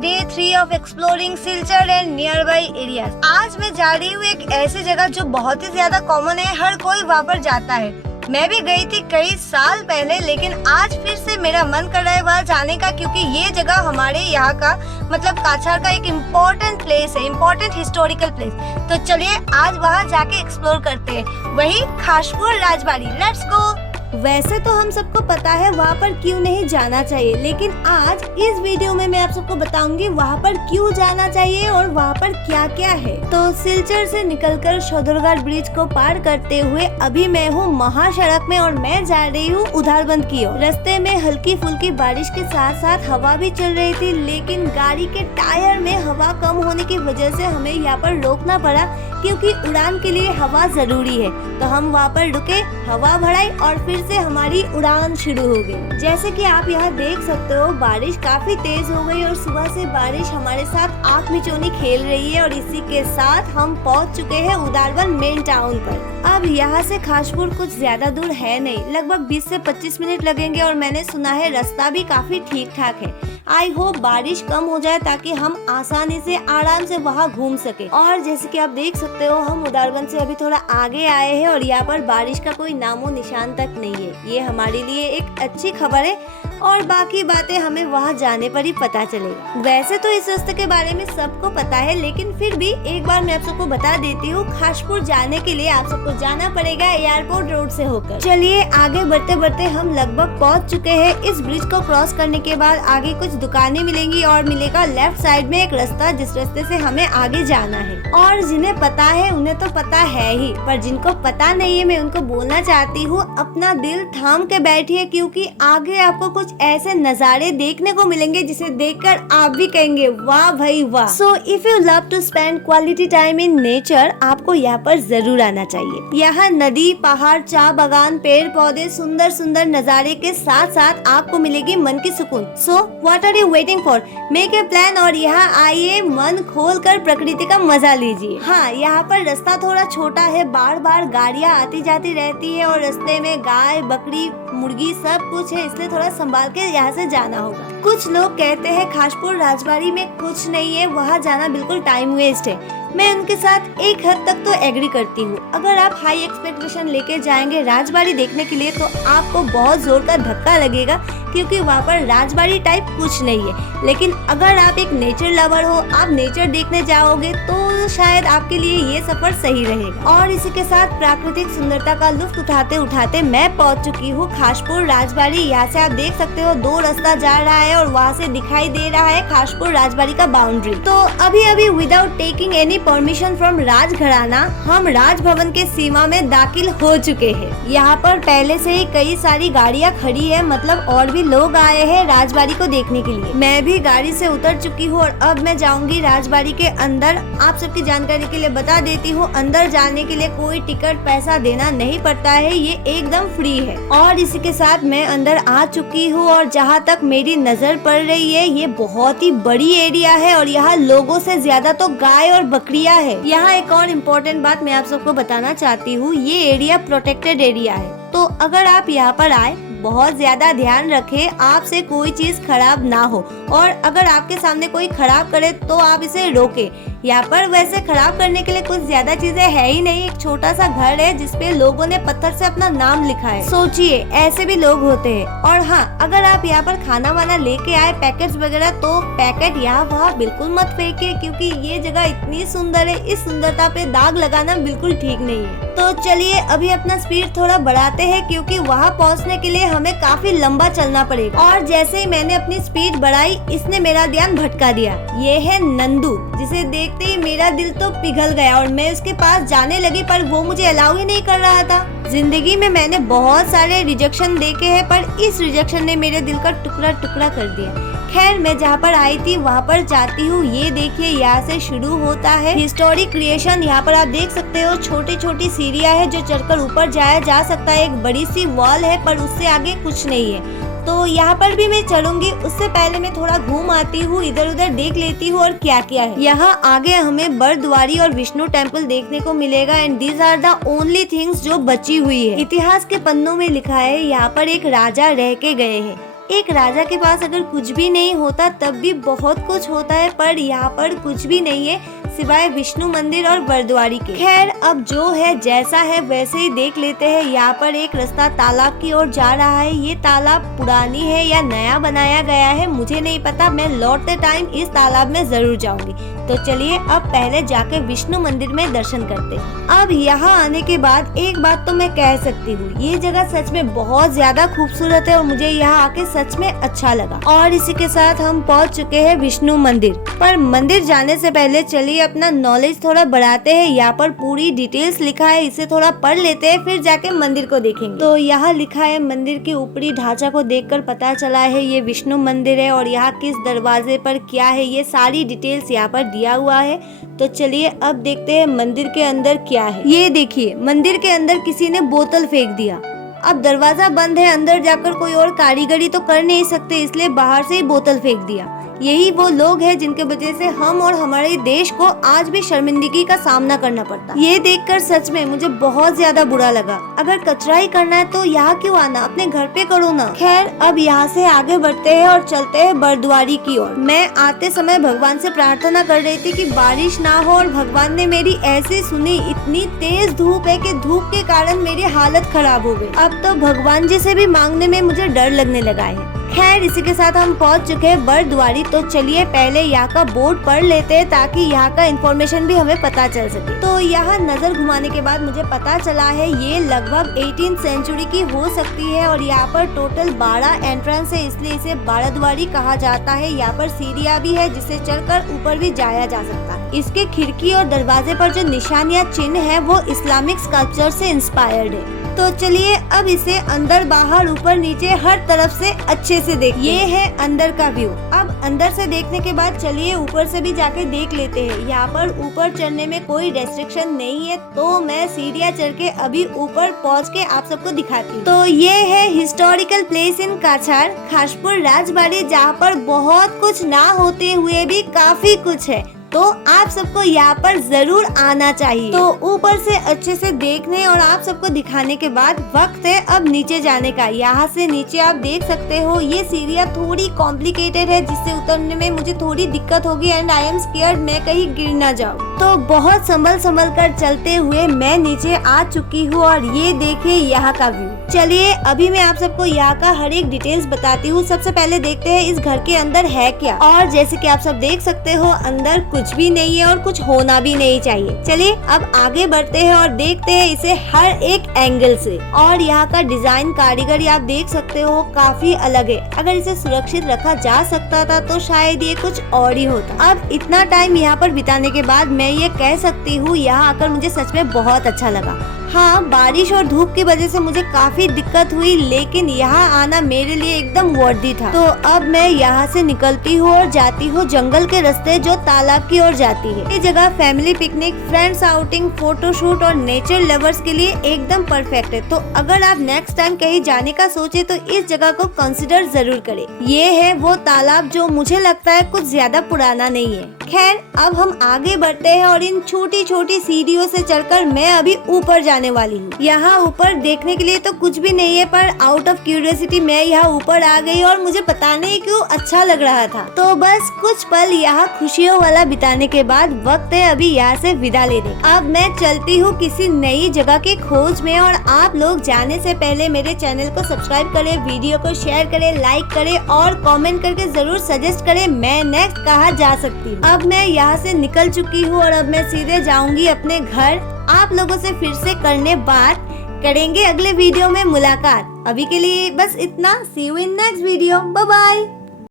Day 3 of exploring Silchar and near by areas. आज मैं जा रही हूँ एक ऐसी जगह जो बहुत ही ज्यादा कॉमन है, हर कोई वहाँ पर जाता है। मैं भी गई थी कई साल पहले, लेकिन आज फिर से मेरा मन कर रहा है वहाँ जाने का, क्योंकि ये जगह हमारे यहाँ का मतलब काछाड़ का एक इम्पोर्टेंट प्लेस है, इम्पोर्टेंट हिस्टोरिकल प्लेस। तो चलिए आज वहाँ जाके एक्सप्लोर करते हैं, वही खासपुर राजबाड़ी। Let's go. वैसे तो हम सबको पता है वहाँ पर क्यों नहीं जाना चाहिए, लेकिन आज इस वीडियो में मैं आप सबको बताऊंगी वहाँ पर क्यों जाना चाहिए और वहाँ पर क्या क्या है। तो सिलचर से निकलकर शौदरघाट ब्रिज को पार करते हुए अभी मैं हूँ महासड़क में और मैं जा रही हूँ उधारबंद की ओर। रास्ते में हल्की फुल्की बारिश के साथ साथ हवा भी चल रही थी, लेकिन गाड़ी के टायर में हवा कम होने की वजह से हमें यहाँ पर रोकना पड़ा, क्योंकि उड़ान के लिए हवा जरूरी है। तो हम वहाँ पर रुके, हवा भराई और फिर से हमारी उड़ान शुरू हो गई। जैसे कि आप यहाँ देख सकते हो बारिश काफी तेज हो गई और सुबह से बारिश हमारे साथ आंख मिचौनी खेल रही है। और इसी के साथ हम पहुँच चुके हैं उधारबंद मेन टाउन पर। अब यहाँ से खासपुर कुछ ज्यादा दूर है नहीं, लगभग 20 से 25 मिनट लगेंगे और मैंने सुना है रास्ता भी काफी ठीक ठाक है। आई होप बारिश कम हो जाए ताकि हम आसानी से आराम से वहाँ घूम सके। और जैसे कि आप देख सकते हो हम उधारबंद से अभी थोड़ा आगे आए हैं और यहाँ पर बारिश का कोई नामो निशान तक नहीं है। ये हमारे लिए एक अच्छी खबर है और बाकी बातें हमें वहाँ जाने पर ही पता चलेगा। वैसे तो इस रास्ते के बारे में सबको पता है, लेकिन फिर भी एक बार मैं आप सबको बता देती हूँ। खासपुर जाने के लिए आप सबको जाना पड़ेगा एयरपोर्ट रोड से होकर। चलिए आगे बढ़ते बढ़ते हम लगभग पहुँच चुके हैं। इस ब्रिज को क्रॉस करने के बाद आगे कुछ दुकानें मिलेंगी और मिलेगा लेफ्ट साइड में एक रास्ता, जिस रास्ते से हमें आगे जाना है। और जिन्हें पता है उन्हें तो पता है ही, पर जिनको पता नहीं है मैं उनको बोलना चाहती हूँ अपना दिल थाम के बैठिए, क्योंकि आगे आपको कुछ ऐसे नजारे देखने को मिलेंगे जिसे देखकर आप भी कहेंगे वाह भाई वाह। So if you love to spend quality time in nature, आपको यहाँ पर जरूर आना चाहिए। यहाँ नदी, पहाड़, चाय बागान, पेड़ पौधे, सुंदर सुंदर नजारे के साथ साथ आपको मिलेगी मन की सुकून। So what are you waiting for, make a plan और यहाँ आइए, मन खोल कर प्रकृति का मजा लीजिए। हाँ, यहाँ पर रास्ता थोड़ा छोटा है, बार बार गाड़ियाँ आती जाती रहती है और रास्ते में गाय, बकरी, मुर्गी सब कुछ है, इसलिए थोड़ा संभाल के यहाँ से जाना होगा। कुछ लोग कहते हैं खासपुर राजबाड़ी में कुछ नहीं है, वहाँ जाना बिल्कुल टाइम वेस्ट है। मैं उनके साथ एक हद तक तो एग्री करती हूँ। अगर आप हाई एक्सपेक्टेशन लेके जाएंगे राजबाड़ी देखने के लिए तो आपको बहुत जोर का धक्का लगेगा, क्योंकि वहाँ पर राजबाड़ी टाइप कुछ नहीं है। लेकिन अगर आप एक नेचर लवर हो, आप नेचर देखने जाओगे तो शायद आपके लिए ये सफर सही रहेगा। और इसी के साथ प्राकृतिक सुंदरता का लुत्फ उठाते उठाते मैं पहुँच चुकी हूँ खासपुर राजबाड़ी। यहाँ से आप देख सकते हो दो रास्ता जा रहा है और वहाँ से दिखाई दे रहा है खासपुर राजबाड़ी का बाउंड्री। तो अभी अभी without taking any permission from राजघराना हम राजभवन के सीमा में दाखिल हो चुके हैं। यहाँ पर पहले से ही कई सारी गाड़ियाँ खड़ी है, मतलब और भी लोग आए हैं राजबाड़ी को देखने के लिए। मैं भी गाड़ी से उतर चुकी हूँ और अब मैं जाऊंगी राजबाड़ी के अंदर। आप सबकी जानकारी के लिए बता देती हूँ, अंदर जाने के लिए कोई टिकट पैसा देना नहीं पड़ता है, ये एकदम फ्री है। और इसी के साथ मैं अंदर आ चुकी हूँ और जहाँ तक मेरी नजर पड़ रही है ये बहुत ही बड़ी एरिया है और यहाँ लोगों से ज्यादा तो गाय और बकरियाँ है। यहाँ एक और इम्पोर्टेंट बात मैं आप सबको बताना चाहती हूँ, ये एरिया प्रोटेक्टेड एरिया है। तो अगर आप यहाँ पर आए बहुत ज्यादा ध्यान रखें आपसे कोई चीज खराब ना हो, और अगर आपके सामने कोई खराब करे तो आप इसे रोके। यहाँ पर वैसे खराब करने के लिए कुछ ज्यादा चीजें है ही नहीं, एक छोटा सा घर है जिसपे लोगों ने पत्थर से अपना नाम लिखा है। सोचिए ऐसे भी लोग होते हैं। और हाँ, अगर आप यहाँ पर खाना वाना लेके आए पैकेट्स वगैरह, तो पैकेट यहाँ वहाँ बिल्कुल मत फेंके, क्योंकि ये जगह इतनी सुंदर है, इस सुंदरता पे दाग लगाना बिल्कुल ठीक नहीं है। तो चलिए अभी अपना स्पीड थोड़ा बढ़ाते हैं, क्योंकि वहाँ पहुँचने के लिए हमें काफी लंबा चलना पड़ेगा। और जैसे ही मैंने अपनी स्पीड बढ़ाई, इसने मेरा ध्यान भटका दिया। ये है नंदू, जिसे देखते ही मेरा दिल तो पिघल गया और मैं उसके पास जाने लगी, पर वो मुझे अलाउ ही नहीं कर रहा था। जिंदगी में मैंने बहुत सारे रिजेक्शन देखे हैं, पर इस रिजेक्शन ने मेरे दिल का टुकड़ा टुकड़ा कर दिया। खैर मैं जहाँ पर आई थी वहाँ पर जाती हूँ। ये देखिए यहाँ से शुरू होता है हिस्टोरिक क्रिएशन। यहाँ पर आप देख सकते हो छोटी छोटी सीढ़ियाँ है जो चढ़कर ऊपर जाया जा सकता है। एक बड़ी सी वॉल है, पर उससे आगे कुछ नहीं है। तो यहाँ पर भी मैं चढ़ूंगी, उससे पहले मैं थोड़ा घूम आती हूँ, इधर उधर देख लेती हूँ और क्या क्या है। यहाँ आगे हमें बरद्वारी और विष्णु टेम्पल देखने को मिलेगा and these are the only things जो बची हुई है। इतिहास के पन्नों में लिखा है यहाँ पर एक राजा रह के गए हैं। एक राजा के पास अगर कुछ भी नहीं होता तब भी बहुत कुछ होता है, पर यहाँ पर कुछ भी नहीं है सिवाय विष्णु मंदिर और बरद्वारी के। खैर अब जो है जैसा है वैसे ही देख लेते हैं। यहाँ पर एक रास्ता तालाब की ओर जा रहा है। ये तालाब पुरानी है या नया बनाया गया है मुझे नहीं पता, मैं लौटते टाइम इस तालाब में जरूर जाऊंगी। तो चलिए अब पहले जाके विष्णु मंदिर में दर्शन करते हैं। अब यहाँ आने के बाद एक बात तो मैं कह सकती हूँ, ये जगह सच में बहुत ज्यादा खूबसूरत है और मुझे यहाँ आके सच में अच्छा लगा। और इसी के साथ हम पहुँच चुके हैं विष्णु मंदिर। पर मंदिर जाने से पहले चलिए अपना नॉलेज थोड़ा बढ़ाते हैं। यहाँ पर पूरी डिटेल्स लिखा है, इसे थोड़ा पढ़ लेते हैं फिर जाके मंदिर को देखेंगे। तो यहाँ लिखा है, मंदिर के ऊपरी ढांचा को देखकर पता चला है ये विष्णु मंदिर है और यहाँ किस दरवाजे पर क्या है ये सारी डिटेल्स यहाँ पर दिया हुआ है। तो चलिए अब देखते हैं मंदिर के अंदर क्या है। ये देखिए मंदिर के अंदर किसी ने बोतल फेंक दिया। अब दरवाजा बंद है, अंदर जाकर कोई और कारीगरी तो कर नहीं सकते, इसलिए बाहर से ही बोतल फेंक दिया। यही वो लोग हैं जिनके वजह से हम और हमारे देश को आज भी शर्मिंदगी का सामना करना पड़ता। ये देखकर सच में मुझे बहुत ज्यादा बुरा लगा। अगर कचरा ही करना है तो यहाँ क्यों आना, अपने घर पे करो ना। खैर अब यहाँ से आगे बढ़ते हैं और चलते हैं बरद्वारी की ओर। मैं आते समय भगवान से प्रार्थना कर रही थी कि बारिश ना हो और भगवान ने मेरी ऐसी सुनी। इतनी तेज धूप है कि धूप के कारण मेरी हालत खराब हो गई। अब तो भगवान जी से भी मांगने में मुझे डर लगने लगा है। खैर इसी के साथ हम पहुंच चुके हैं बरद्वारी। तो चलिए पहले यहाँ का बोर्ड पढ़ लेते हैं ताकि यहाँ का इन्फॉर्मेशन भी हमें पता चल सके। तो यहाँ नजर घुमाने के बाद मुझे पता चला है ये लगभग 18th सेंचुरी की हो सकती है और यहाँ पर टोटल 12 एंट्रेंस है, इसलिए इसे बरद्वारी कहा जाता है। यहाँ पर सीढ़ियाँ भी है जिससे चढ़कर ऊपर भी जाया जा सकता है। इसके खिड़की और दरवाजे पर जो निशान या चिन्ह है वो इस्लामिक स्कल्पचर से इंस्पायर्ड है। तो चलिए अब इसे अंदर बाहर ऊपर नीचे हर तरफ से अच्छे से देख। ये है अंदर का व्यू। अब अंदर से देखने के बाद चलिए ऊपर से भी जाके देख लेते हैं। यहाँ पर ऊपर चढ़ने में कोई रेस्ट्रिक्शन नहीं है, तो मैं सीढ़ियाँ चढ़ के अभी ऊपर पहुँच के आप सबको दिखाती हूँ। तो ये है historical place in Cachar Khaspur Rajbari, जहाँ पर बहुत कुछ ना होते हुए भी काफी कुछ है। तो आप सबको यहाँ पर जरूर आना चाहिए। तो ऊपर से अच्छे से देखने और आप सबको दिखाने के बाद वक्त है अब नीचे जाने का। यहाँ से नीचे आप देख सकते हो ये सीढ़ियाँ थोड़ी कॉम्प्लिकेटेड है जिससे उतरने में मुझे थोड़ी दिक्कत होगी एंड आई एम स्केयर्ड मैं कहीं गिर ना जाऊँ। तो बहुत संभल कर चलते हुए मैं नीचे आ चुकी हूँ और ये देखिए यहाँ का व्यू। चलिए अभी मैं आप सबको यहाँ का हर एक डिटेल्स बताती हूँ। सबसे पहले देखते हैं इस घर के अंदर है क्या। और जैसे कि आप सब देख सकते हो अंदर कुछ भी नहीं है और कुछ होना भी नहीं चाहिए। चलिए अब आगे बढ़ते हैं और देखते हैं इसे हर एक एंगल से। और यहाँ का डिजाइन कारीगरी आप देख सकते हो काफी अलग है। अगर इसे सुरक्षित रखा जा सकता था तो शायद ये कुछ और ही होता। अब इतना टाइम यहाँ पर बिताने के बाद मैं ये कह सकती हूँ यहाँ आकर मुझे सच में बहुत अच्छा लगा। हाँ बारिश और धूप की वजह से मुझे काफी दिक्कत हुई, लेकिन यहाँ आना मेरे लिए एकदम वर्दी था। तो अब मैं यहाँ से निकलती हूँ और जाती हूँ जंगल के रास्ते जो तालाब की ओर जाती है। ये जगह family picnic, friends outing, photoshoot और नेचर लवर्स के लिए एकदम परफेक्ट है। तो अगर आप नेक्स्ट टाइम कहीं जाने का सोचे तो इस जगह को कंसिडर जरूर करें। ये है वो तालाब जो मुझे लगता है कुछ ज्यादा पुराना नहीं है। खैर अब हम आगे बढ़ते हैं और इन छोटी छोटी सीढ़ियों से चढ़कर मैं अभी ऊपर जाने वाली हूँ। यहाँ ऊपर देखने के लिए तो कुछ भी नहीं है, पर आउट ऑफ क्यूरियोसिटी मैं यहाँ ऊपर आ गई और मुझे पता नहीं क्यों अच्छा लग रहा था। तो बस कुछ पल यहाँ खुशियों वाला बिताने के बाद वक्त है अभी यहाँ से विदा लेने। अब मैं चलती हूँ किसी नई जगह की खोज में और आप लोग जाने से पहले मेरे चैनल को सब्सक्राइब करें, वीडियो को शेयर करें, लाइक करें और कमेंट करके जरूर सजेस्ट करें मैं नेक्स्ट कहाँ जा सकती हूँ। अब मैं यहाँ से निकल चुकी हूँ और अब मैं सीधे जाऊंगी अपने घर। आप लोगों से फिर से करने बात करेंगे अगले वीडियो में मुलाकात। अभी के लिए बस इतना। See you in next video. Bye bye.